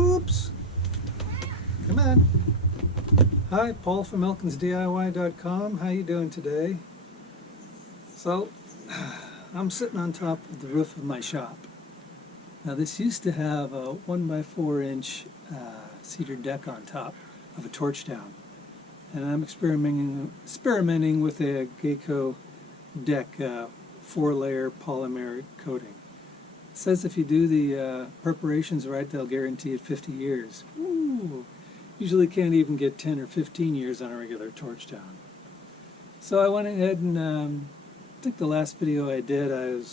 Oops! Come on. Hi, Paul from ElkinsDIY.com. How you doing today? So, I'm sitting on top of the roof of my shop. Now this used to have a 1x4 inch cedar deck on top of a torch down. And I'm experimenting with a GACO deck 4-layer polymeric coating. It says if you do the preparations right, they'll guarantee it 50 years. Ooh, usually can't even get 10 or 15 years on a regular torch down. So I went ahead and I think the last video I did,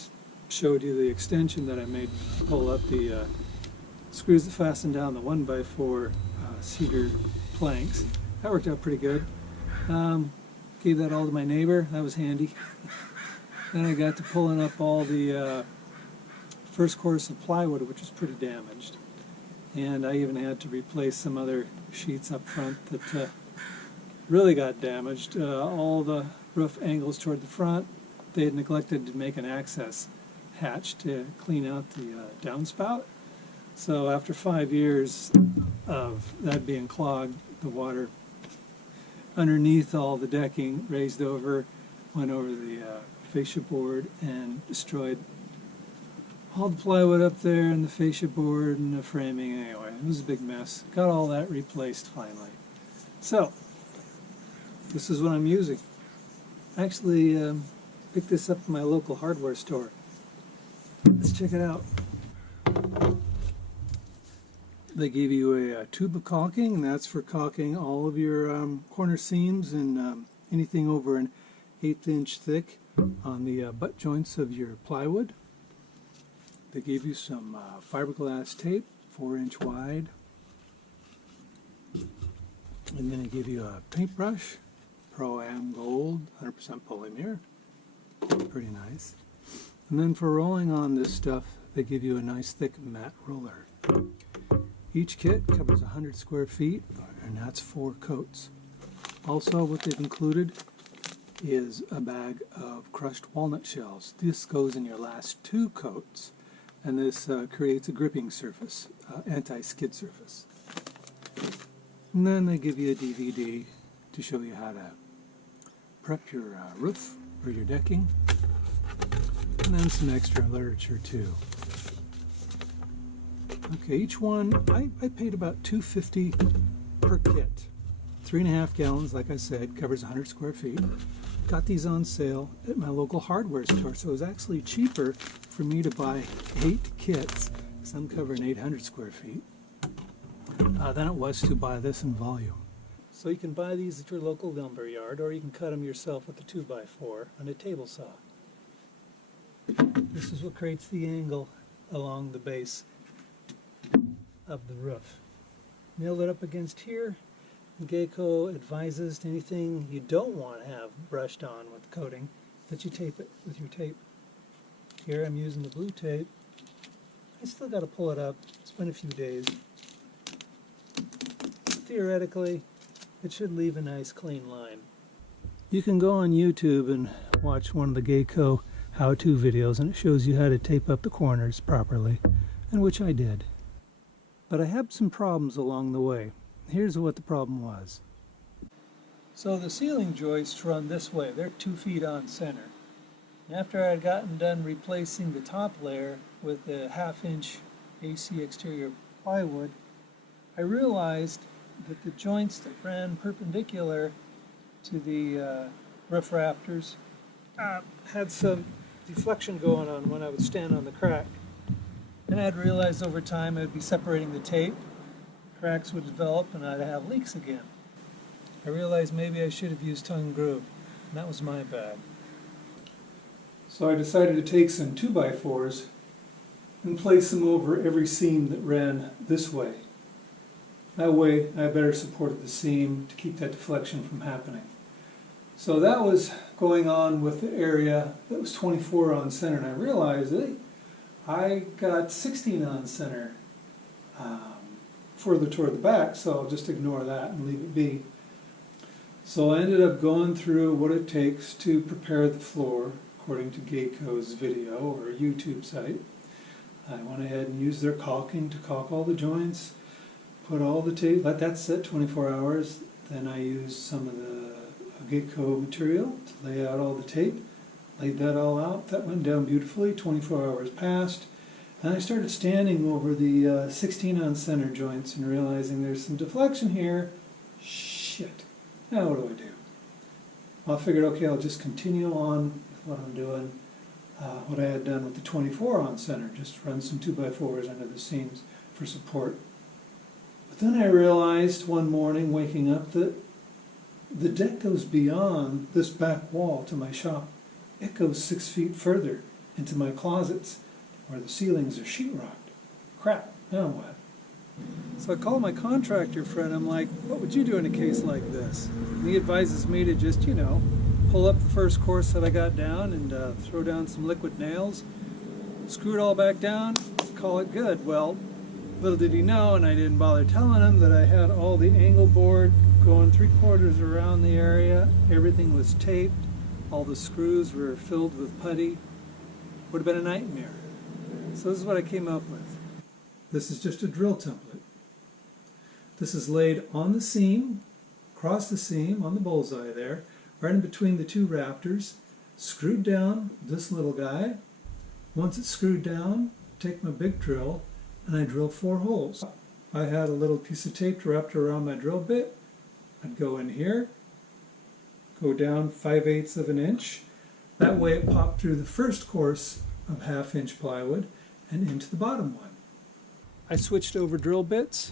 showed you the extension that I made to pull up the screws that fasten down the 1x4 cedar planks. That worked out pretty good. Gave that all to my neighbor. That was handy. Then I got to pulling up all the first course of plywood, which was pretty damaged. And I even had to replace some other sheets up front that really got damaged. All the roof angles toward the front, they had neglected to make an access hatch to clean out the downspout. So after 5 years of that being clogged, the water underneath all the decking raised over, went over the fascia board and destroyed all the plywood up there and the fascia board and the framing. Anyway, it was a big mess. Got all that replaced finally. So, this is what I'm using. Actually, picked this up from my local hardware store. Let's check it out. They give you a tube of caulking, and that's for caulking all of your corner seams and anything over an 1/8 inch thick on the butt joints of your plywood. They give you some fiberglass tape, 4-inch wide. And then they give you a paintbrush, Pro-Am Gold, 100% polymer. Pretty nice. And then for rolling on this stuff, they give you a nice thick matte roller. Each kit covers 100 square feet, and that's 4 coats. Also, what they've included is a bag of crushed walnut shells. This goes in your last 2 coats, and this creates a gripping surface, anti-skid surface. And then they give you a DVD to show you how to prep your roof or your decking, and then some extra literature too. Okay, each one, I paid about $2.50 per kit. 3.5 gallons, like I said, covers 100 square feet. Got these on sale at my local hardware store, so it was actually cheaper for me to buy 8 kits, because I'm covering 800 square feet, than it was to buy this in volume. So you can buy these at your local lumber yard, or you can cut them yourself with a 2x4 on a table saw. This is what creates the angle along the base of the roof. Nailed it up against here. GACO advises to anything you don't want to have brushed on with coating that you tape it with your tape. Here I'm using the blue tape. I still got to pull it up. It's been a few days. Theoretically, it should leave a nice clean line. You can go on YouTube and watch one of the GACO how-to videos, and it shows you how to tape up the corners properly, and which I did. But I had some problems along the way. Here's what the problem was. So the ceiling joists run this way. They're 2 feet on center. And after I had gotten done replacing the top layer with a 1/2 inch AC exterior plywood, I realized that the joints that ran perpendicular to the roof rafters had some deflection going on when I would stand on the crack. And I'd realized over time I'd be separating the tape, cracks would develop, and I'd have leaks again. I realized maybe I should have used tongue and groove, and that was my bad. So I decided to take some 2x4s and place them over every seam that ran this way. That way I better supported the seam to keep that deflection from happening. So that was going on with the area that was 24 on center, and I realized that I got 16 on center further toward the back, so I'll just ignore that and leave it be. So I ended up going through what it takes to prepare the floor. Of according to GACO's video or YouTube site. I went ahead and used their caulking to caulk all the joints, put all the tape, let that sit 24 hours. Then I used some of the GACO material to lay out all the tape, laid that all out. That went down beautifully. 24 hours passed, and I started standing over the 16-ounce center joints and realizing there's some deflection here. Shit, now what do I do? Well, I figured, okay, I'll just continue on with what I'm doing, what I had done with the 24-ounce center, just run some 2x4s under the seams for support. But then I realized one morning waking up that the deck goes beyond this back wall to my shop. It goes 6 feet further into my closets where the ceilings are sheetrocked. Crap, now what? So I call my contractor friend. I'm like, what would you do in a case like this? And he advises me to just, pull up the first course that I got down and throw down some liquid nails, screw it all back down, call it good. Well, little did he know, and I didn't bother telling him, that I had all the angle board going 3/4 around the area. Everything was taped. All the screws were filled with putty. Would have been a nightmare. So this is what I came up with. This is just a drill template. This is laid on the seam, across the seam, on the bullseye there, right in between the two rafters, screwed down this little guy. Once it's screwed down, take my big drill, and I drill 4 holes. I had a little piece of tape wrapped around my drill bit. I'd go in here, go down 5/8 of an inch. That way it popped through the first course of 1/2 inch plywood and into the bottom one. I switched over drill bits,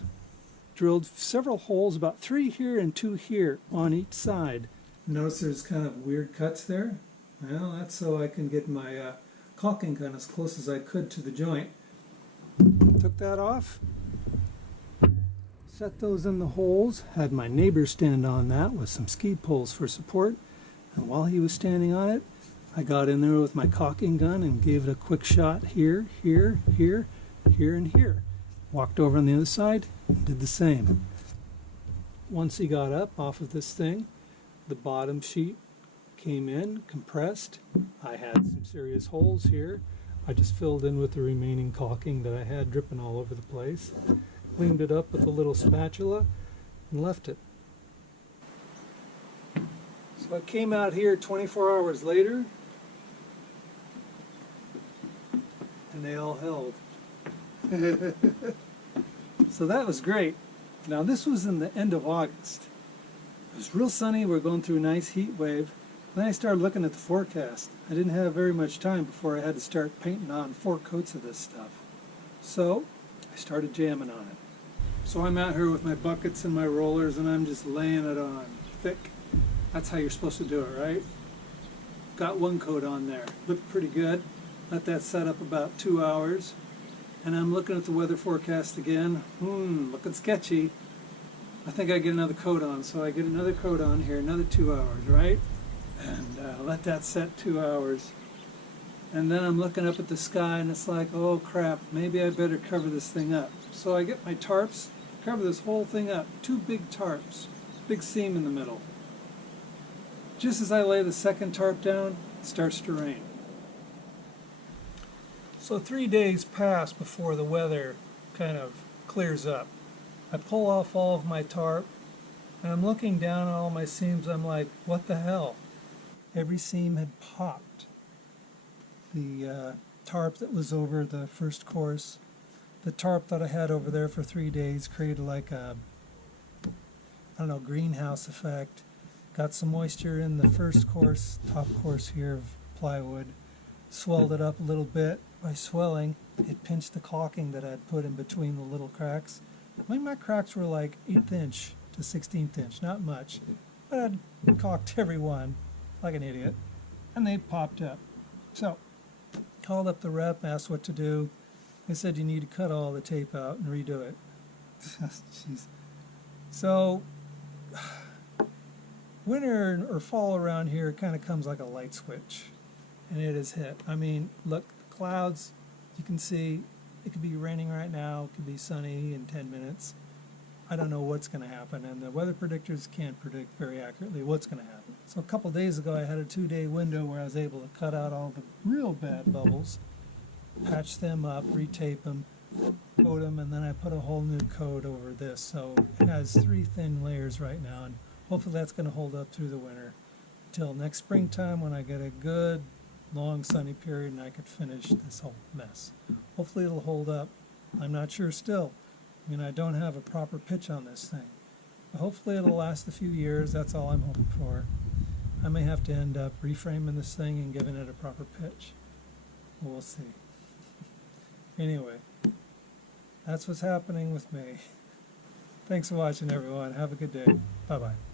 drilled several holes, about 3 here and 2 here on each side. Notice there's kind of weird cuts there. Well, that's so I can get my caulking gun as close as I could to the joint. Took that off, set those in the holes, had my neighbor stand on that with some ski poles for support, and while he was standing on it, I got in there with my caulking gun and gave it a quick shot here, here, here, here, and here. Walked over on the other side and did the same. Once he got up off of this thing, the bottom sheet came in, compressed. I had some serious holes here. I just filled in with the remaining caulking that I had dripping all over the place. Cleaned it up with a little spatula and left it. So I came out here 24 hours later and they all held. So that was great. Now this was in the end of August. It was real sunny. We're going through a nice heat wave. Then I started looking at the forecast. I didn't have very much time before I had to start painting on 4 coats of this stuff. So I started jamming on it. So I'm out here with my buckets and my rollers and I'm just laying it on thick. That's how you're supposed to do it, right? Got 1 coat on there. Looked pretty good. Let that set up about 2 hours. And I'm looking at the weather forecast again. Looking sketchy. I think I get another coat on. So I get another coat on here, another 2 hours, right? And let that set 2 hours. And then I'm looking up at the sky and it's like, oh crap, maybe I better cover this thing up. So I get my tarps, cover this whole thing up. 2 big tarps, big seam in the middle. Just as I lay the second tarp down, it starts to rain. So 3 days pass before the weather kind of clears up. I pull off all of my tarp and I'm looking down at all my seams. I'm like, what the hell? Every seam had popped. The tarp that was over the first course, the tarp that I had over there for 3 days created like a, I don't know, greenhouse effect. Got some moisture in the first course, top course here of plywood. Swelled it up a little bit. By swelling, it pinched the caulking that I'd put in between the little cracks. I mean, my cracks were like 1/8 inch to 1/16 inch, not much. But I'd caulked every one like an idiot, and they popped up. So, called up the rep, asked what to do. They said you need to cut all the tape out and redo it. Jeez. So, winter or fall around here, it kind of comes like a light switch, and it is hit. I mean, look, the clouds, you can see, it could be raining right now, it could be sunny in 10 minutes. I don't know what's going to happen, and the weather predictors can't predict very accurately what's going to happen. So a couple days ago I had a 2-day window where I was able to cut out all the real bad bubbles, patch them up, retape them, coat them, and then I put a whole new coat over this. So it has 3 thin layers right now, and hopefully that's going to hold up through the winter until next springtime when I get a good long sunny period and I could finish this whole mess. Hopefully it'll hold up. I'm not sure still. I mean, I don't have a proper pitch on this thing. But hopefully it'll last a few years. That's all I'm hoping for. I may have to end up reframing this thing and giving it a proper pitch. We'll see. Anyway, that's what's happening with me. Thanks for watching, everyone. Have a good day. Bye-bye.